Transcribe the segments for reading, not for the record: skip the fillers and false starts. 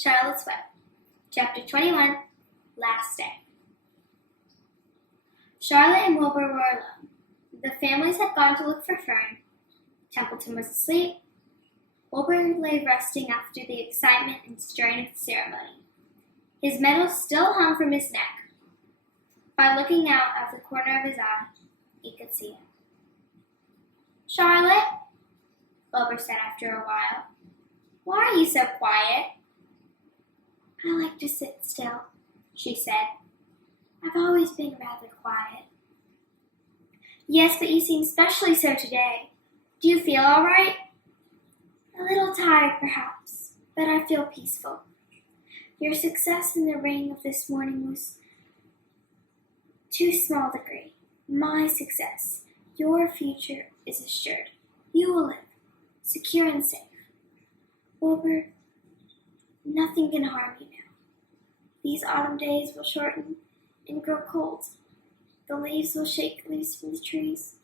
Charlotte's Web, Chapter 21, Last Day. Charlotte and Wilbur were alone. The families had gone to look for Fern. Templeton was asleep. Wilbur lay resting after the excitement and strain of the ceremony. His medal still hung from his neck. By looking out of the corner of his eye, he could see him. "Charlotte," Wilbur said after a while, "why are you so quiet?" "I like to sit still," she said. "I've always been rather quiet." "Yes, but you seem specially so today. Do you feel all right?" "A little tired, perhaps, but I feel peaceful. Your success in the ring of this morning was too small a degree. My success, your future is assured. You will live, secure and safe. Wilbur, nothing can harm you now. These autumn days will shorten and grow cold. The leaves will shake loose from the trees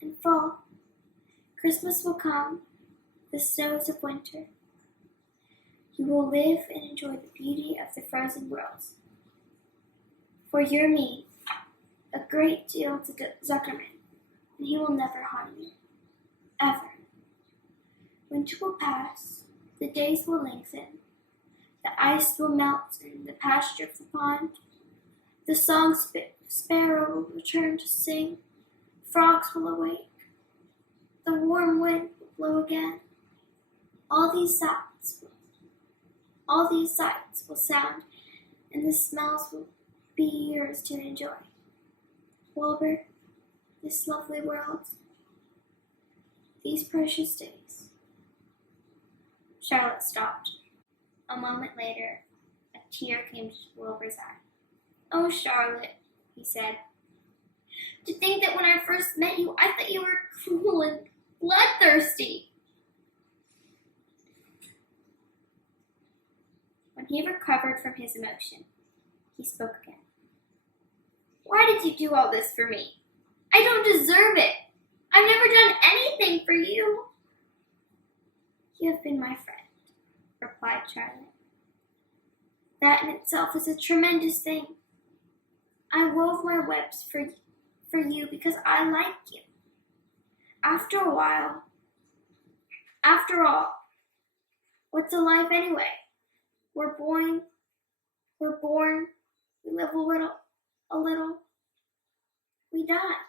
and fall. Christmas will come, the snows of winter. You will live and enjoy the beauty of the frozen world. For you're me, a great deal to Zuckerman, and he will never harm you. Ever. Winter will pass, the days will lengthen, the ice will melt in the pasture of the pond, the song sparrow will return to sing, frogs will awake, the warm wind will blow again. All these sights will sound, and the smells will be yours to enjoy. Wilbur, this lovely world, these precious days." Charlotte stopped. A moment later, a tear came to Wilbur's eye. "Oh, Charlotte," he said, "to think that when I first met you, I thought you were cruel and bloodthirsty." When he recovered from his emotion, he spoke again. "Why did you do all this for me? I don't deserve it. I've never done anything for you." "You have been my friend," replied Charlotte. "That in itself is a tremendous thing. I wove my webs for you because I like you. After all, what's a life anyway? We're born, we live a little, we die.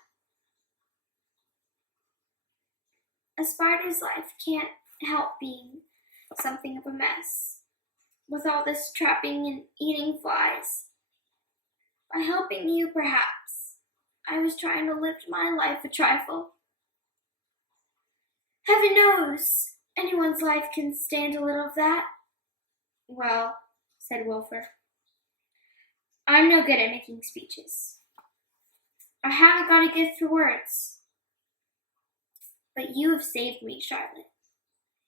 A spider's life can't help being something of a mess, with all this trapping and eating flies. By helping you, perhaps, I was trying to lift my life a trifle. Heaven knows, anyone's life can stand a little of that." "Well," said Wilbur, "I'm no good at making speeches. I haven't got a gift for words. But you have saved me, Charlotte,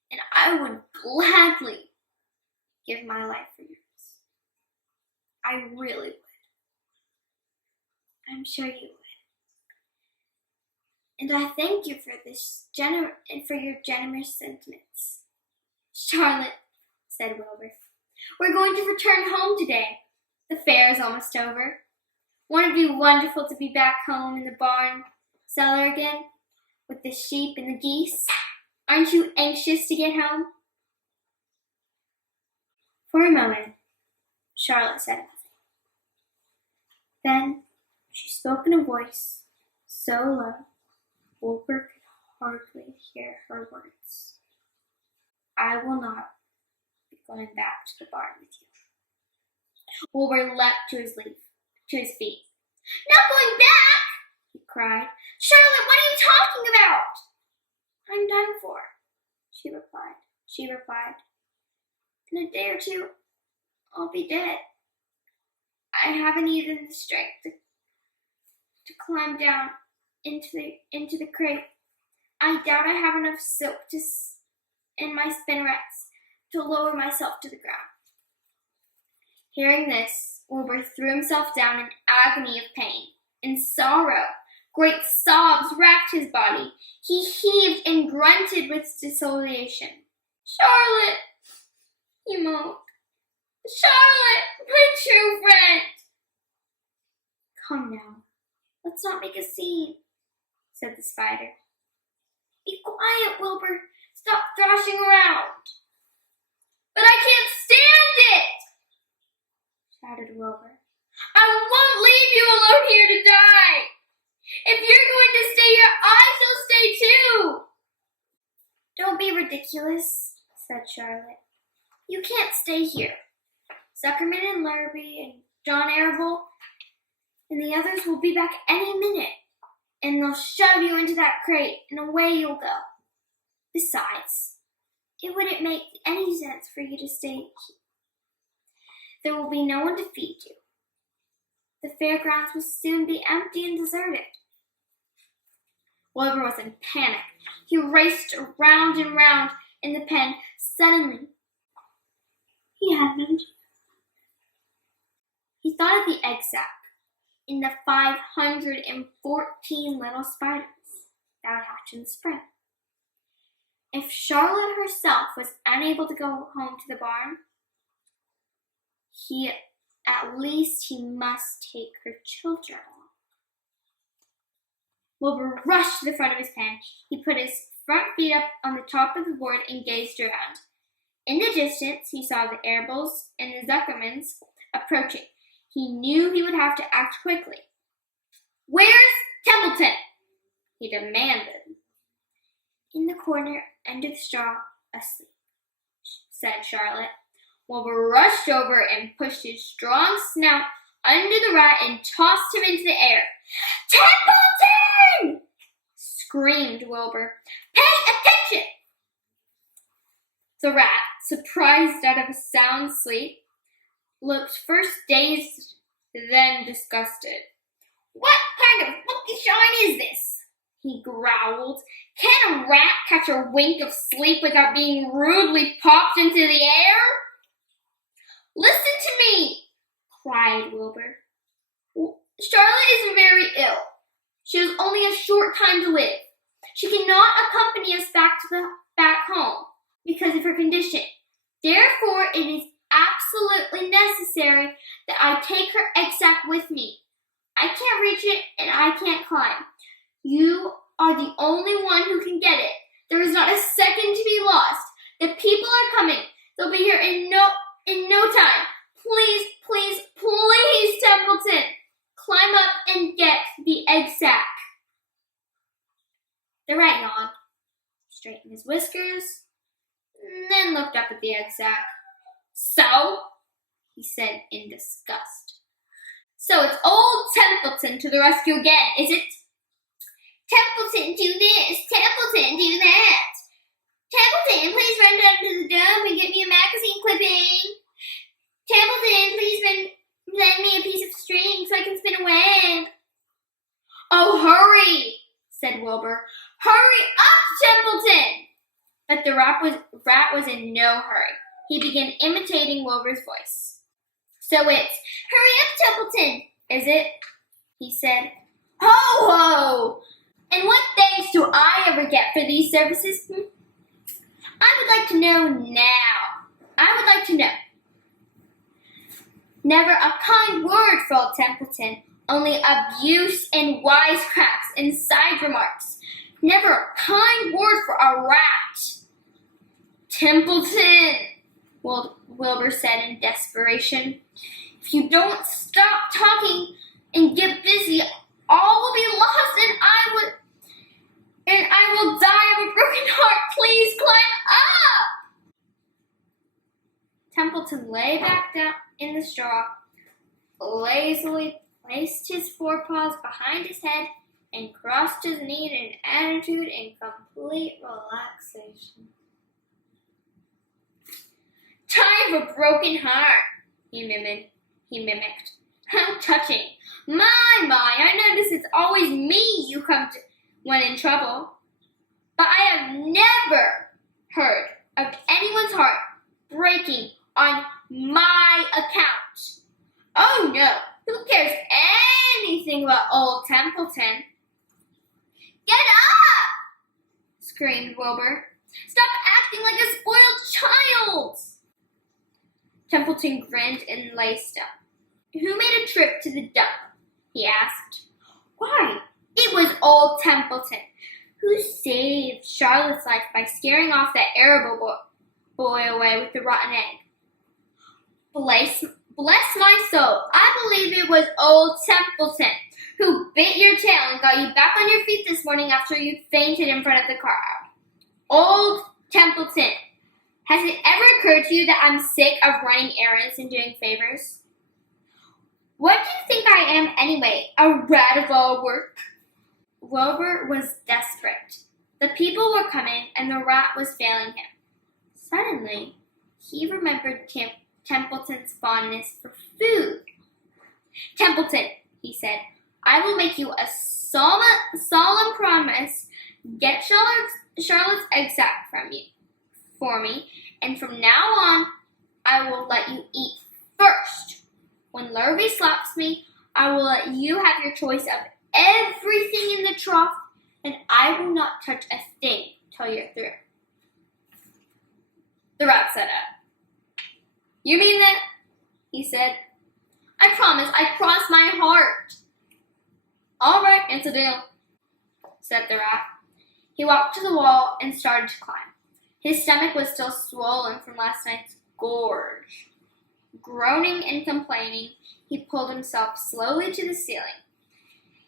and I would gladly give my life for yours. I really would. I'm sure you would. And I thank you for your generous sentiments." "Charlotte," said Wilbur, "we're going to return home today. The fair is almost over. Won't it be wonderful to be back home in the barn cellar again, with the sheep and the geese? Aren't you anxious to get home?" For a moment, Charlotte said nothing. Then she spoke in a voice so low Wilbur could hardly hear her words. "I will not be going back to the barn with you." Wilbur leapt to his feet. "Not going back!" he cried. "Charlotte, what are you talking about?" "I'm done for," she replied. "In a day or two, I'll be dead. I haven't even the strength to climb down into the crate. I doubt I have enough silk in my spinnerets to lower myself to the ground." Hearing this, Wilbur threw himself down in agony of pain and sorrow. Great sobs racked his body. He heaved and grunted with desolation. "Charlotte," he moaned, Charlotte, my true friend! Come now, let's not make a scene, said the spider. Be quiet, Wilbur. Stop thrashing around. But I can't stand it, shouted Wilbur. I won't leave you alone here to die. If you're going to stay here, I shall stay too. Don't be ridiculous, said Charlotte. You can't stay here. Zuckerman and Larrabee and John Arable and the others will be back any minute, and they'll shove you into that crate, and away you'll go. Besides, it wouldn't make any sense for you to stay here. There will be no one to feed you. The fairgrounds will soon be empty and deserted. Wilbur was in panic. He raced round and round in the pen. Suddenly, he thought of the egg sac in the 514 little spiders that would hatch in the spring. If Charlotte herself was unable to go home to the barn, at least he must take her children along. Wilbur rushed to the front of his pen. He put his front feet up on the top of the board and gazed around. In the distance, he saw the Arables and the Zuckermans approaching. He knew he would have to act quickly. Where's Templeton? He demanded. In the corner under the straw, asleep, said Charlotte. Wilbur rushed over and pushed his strong snout under the rat and tossed him into the air. Templeton! Screamed Wilbur. Pay attention! The rat, surprised out of a sound sleep, looked first dazed, then disgusted. What kind of monkey shine is this? He growled. Can a rat catch a wink of sleep without being rudely popped into the air? Listen to me, cried Wilbur. Charlotte is very ill. She has only a short time to live. She cannot accompany us back home because of her condition. Therefore, it is absolutely necessary that I take her egg sac with me. I can't reach it and I can't climb. You are the only one who can get it. There is not a second to be lost. The people are coming. They'll be here in no time. Please, please, please, Templeton, climb up and get the egg sac. The rat yawned, straightened his whiskers, then looked up at the egg sac. So, he said in disgust. So it's old Templeton to the rescue again, is it? Templeton, do this. Templeton, do that. Templeton, please run down to the dump and get me a magazine clipping. Templeton, please lend me a piece of string so I can spin a web. Oh, hurry, said Wilbur. Hurry up, Templeton! But the rat was in no hurry. He began imitating Wilbur's voice. So it's, hurry up, Templeton, is it? He said. Ho, ho! And what thanks do I ever get for these services? I would like to know now. I would like to know. Never a kind word for old Templeton, only abuse and wisecracks and side remarks. Never a kind word for a rat. Templeton, Wilbur said in desperation. If you don't stop talking and get busy, all will be lost and I will die of a broken heart. Please climb up. Templeton lay back down in the straw, lazily placed his forepaws behind his head, and crossed his knee in an attitude in complete relaxation. Die of a broken heart, he mimicked. How touching. My, I notice it's always me you come to when in trouble. But I have never heard of anyone's heart breaking on my account. Oh no, who cares anything about old Templeton? Get up! Screamed Wilbur. Stop acting like a spoiled child! Templeton grinned and laced up. Who made a trip to the dump? He asked. Why, it was old Templeton, who saved Charlotte's life by scaring off that Arable boy away with the rotten egg. Bless my soul, I believe it was old Templeton who bit your tail and got you back on your feet this morning after you fainted in front of the crowd. Old Templeton, has it ever occurred to you that I'm sick of running errands and doing favors? What do you think I am anyway, a rat of all work? Wilbur was desperate. The people were coming and the rat was failing him. Suddenly, he remembered Templeton's fondness for food. Templeton, he said, I will make you a solemn promise. Get Charlotte's egg sack for me, and from now on, I will let you eat first. When Lurvy slaps me, I will let you have your choice of everything in the trough, and I will not touch a thing till you're through. The rat sat up. You mean that? He said. I promise, I cross my heart. All right, it's a deal, said the rat. He walked to the wall and started to climb. His stomach was still swollen from last night's gorge. Groaning and complaining, he pulled himself slowly to the ceiling.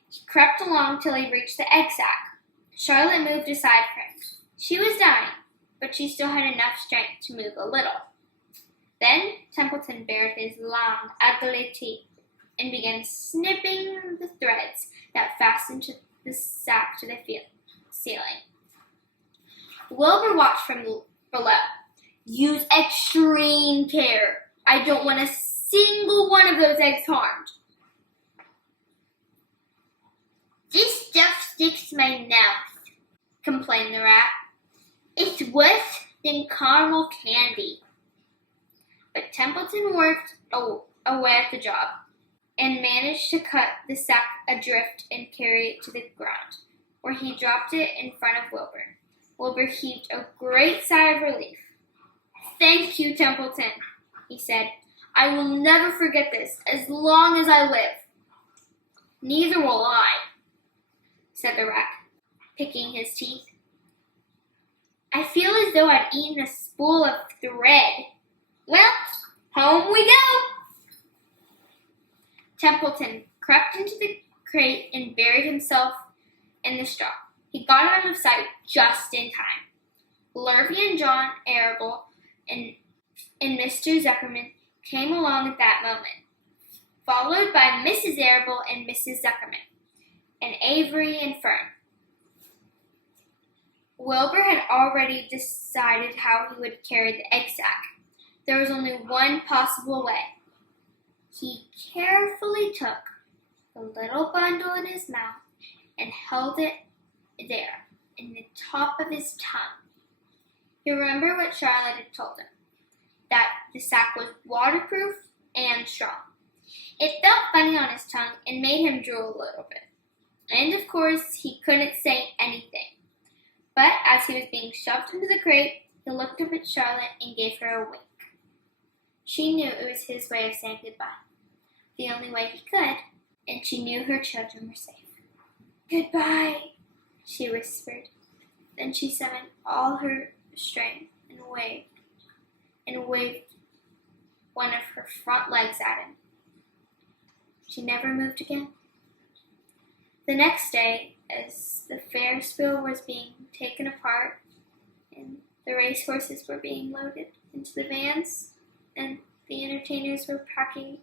He crept along till he reached the egg sack. Charlotte moved aside for him. She was dying, but she still had enough strength to move a little. Then Templeton bared his long, ugly teeth and began snipping the threads that fastened to the sack to the ceiling. Wilbur watched from below. Use extreme care. I don't want a single one of those eggs harmed. This stuff sticks to my mouth, complained the rat. It's worse than caramel candy. But Templeton worked away at the job and managed to cut the sack adrift and carry it to the ground, where he dropped it in front of Wilbur. Wilbur heaved a great sigh of relief. Thank you, Templeton, he said. I will never forget this as long as I live. Neither will I, said the rat, picking his teeth. I feel as though I'd eaten a spool of thread. Well, home we go. Templeton crept into the crate and buried himself in the straw. He got out of sight just in time. Lurvy and John Arable and Mr. Zuckerman came along at that moment, followed by Mrs. Arable and Mrs. Zuckerman, and Avery and Fern. Wilbur had already decided how he would carry the egg sack. There was only one possible way. He carefully took the little bundle in his mouth and held it there in the top of his tongue. He remembered what Charlotte had told him, that the sack was waterproof and strong. It felt funny on his tongue and made him drool a little bit. And of course, he couldn't say anything. But as he was being shoved into the crate, he looked up at Charlotte and gave her a wink. She knew it was his way of saying goodbye, the only way he could, and she knew her children were safe. Goodbye, she whispered. Then she summoned all her strength and waved one of her front legs at him. She never moved again. The next day, as the Ferris wheel was being taken apart and the racehorses were being loaded into the vans and the entertainers were packing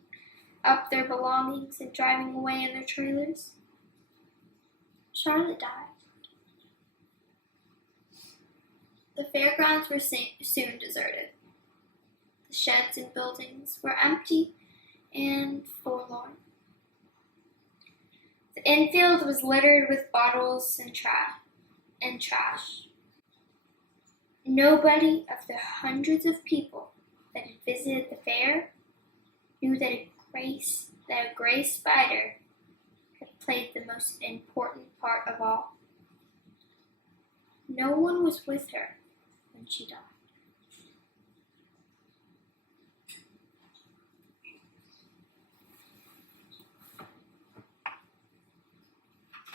up their belongings and driving away in their trailers, Charlotte died. The fairgrounds were soon deserted. The sheds and buildings were empty and forlorn. The infield was littered with bottles and trash. Nobody of the hundreds of people that had visited the fair knew that a gray spider had played the most important part of all. No one was with her when she died.